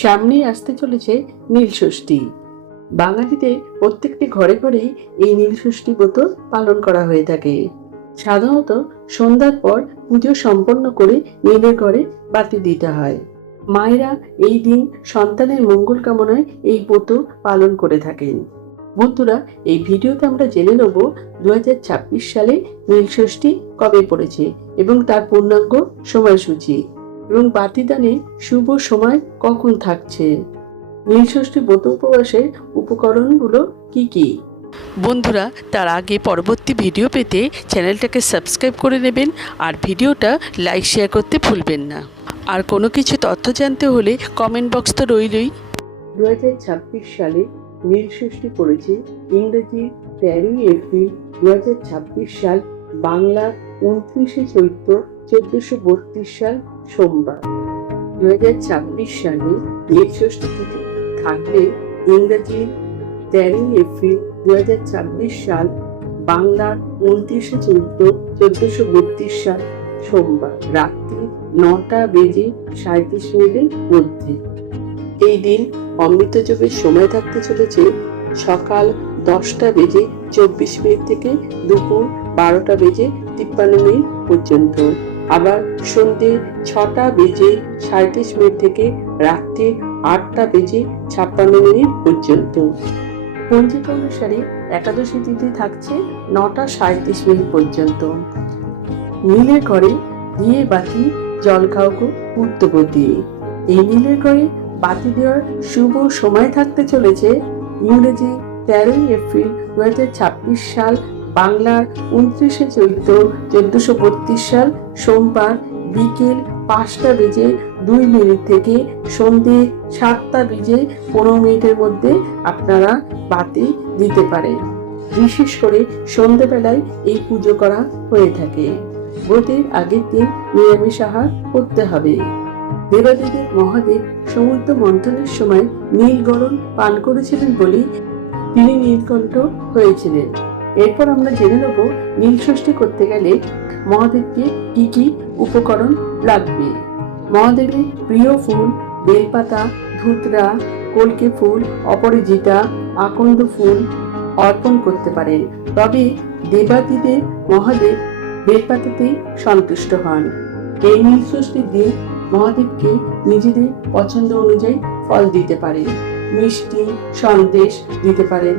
সামনেই আসতে চলেছে নীলষষ্ঠী। বাঙালিদের প্রত্যেকটি ঘরে ঘরেই এই নীলষষ্ঠী ব্রত পালন করা হয়ে থাকে। সাধারণত সন্ধ্যার পর পুজো সম্পন্ন করে নীলের ঘরে বাতি দিতে হয়। মায়েরা এই দিন সন্তানের মঙ্গল কামনায় এই ব্রত পালন করে থাকেন। বন্ধুরা, এই ভিডিওতে আমরা জেনে নেব 2026 সালে নীলষষ্ঠী কবে পড়েছে এবং তার পূর্ণাঙ্গ সময়সূচি এবং বাতিদানের শুভ সময় কখন থাকছে। নীলষষ্ঠী ব্রত উপবাসের উপকরণগুলো কি কি? বন্ধুরা, তার আগে পরবর্তী ভিডিও পেতে চ্যানেলটাকে সাবস্ক্রাইব করে নেবেন আর ভিডিওটা লাইক শেয়ার করতে ভুলবেন না। আর কোনো কিছু তথ্য জানতে হলে কমেন্ট বক্স তো রইলই। 2026 সালে নীলষষ্ঠী পড়েছে ইংরেজি 13 এপ্রিল 2026 সাল, বাংলার 29শে চৈত্র 1432 সাল সোমবার। 2026 সালে নীলষষ্ঠী তিথি থাকলে ইংরেজি 13 এপ্রিল 2026 সাল, বাংলার 29শে চৈত্র 1432 সাল সোমবার রাত্রি 9:37 মধ্যে। এই দিন অমৃত যোগের সময় থাকতে চলেছে সকাল 10:24 থেকে দুপুর 12:53 পর্যন্ত, আবার সন্ধ্যে 6:37 থেকে রাত্রি 8:56 পর্যন্ত। পঞ্জিকা অনুসারে একাদশী তিথি থাকছে 9:37 পর্যন্ত। নীলের ঘরে দিয়ে বাতি জল খাওয়াকো উত্তপতি। এই নীলের ঘরে বাতি দেওয়ার শুভ সময় থাকতে চলেছে ইংরেজি 13 এপ্রিল 2026 সাল, বাংলার 29শে চৈত্র 1432 সাল সোমবার বিকেল 5:02 থেকে সন্ধে 7:15 মধ্যে আপনারা বাতি দিতে পারেন। বিশেষ করে সন্ধ্যেবেলায় এই পুজো করা হয়ে থাকে। ব্রতের আগের দিন নিরামিষ আহার করতে হবে। দেবাদিদেব মহাদেব সমুদ্র মন্থনের সময় নীল গরল পান করেছিলেন বলেই তিনি নীলকণ্ঠ হয়েছিলেন। এরপর আমরা জেনে নেব নীলষষ্ঠী করতে গেলে মহাদেবকে কি কি উপকরণ লাগবে। মহাদেবের প্রিয় ফুল বেলপাতা, ধুতরা, কলকে ফুল, অপরাজিতা, আকন্দ ফুল অর্পণ করতে পারেন। তবে দেবাদিদেব মহাদেব বেলপাতাতেই সন্তুষ্ট হন। এই নীলষষ্ঠীর দিন মহাদেবকে নিজেদের পছন্দ অনুযায়ী ফল দিতে পারেন। মিষ্টি, সন্দেশ দিতে পারেন।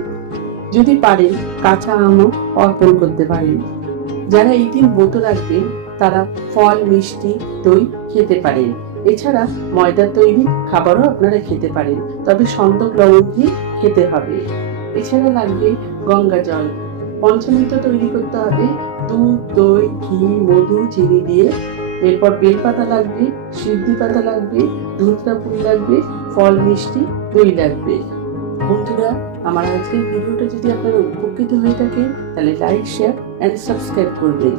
যদি পারেন কাঁচা আমও অর্পণ করতে পারেন। যারা এই দিন ব্রত রাখবেন তারা ফল, মিষ্টি, দই খেতে পারেন। এছাড়া ময়দা তৈরি খাবারও আপনারা খেতে পারেন, তবে সন্দক লবণ দিয়ে খেতে হবে। এছাড়া লাগবে গঙ্গা জল। পঞ্চামৃত তৈরি করতে হবে দুধ, দই, ঘি, মধু, চিনি দিয়ে। এরপর বেলপাতা লাগবে, সিদ্ধি পাতা লাগবে, ধুতরা ফুল লাগবে, ফল, মিষ্টি, দই লাগবে। বন্ধুরা, আমার আজকের ভিডিওটা যদি আপনারা উপকৃত হয়ে থাকেন তাহলে লাইক, শেয়ার এন্ড সাবস্ক্রাইব করবেন।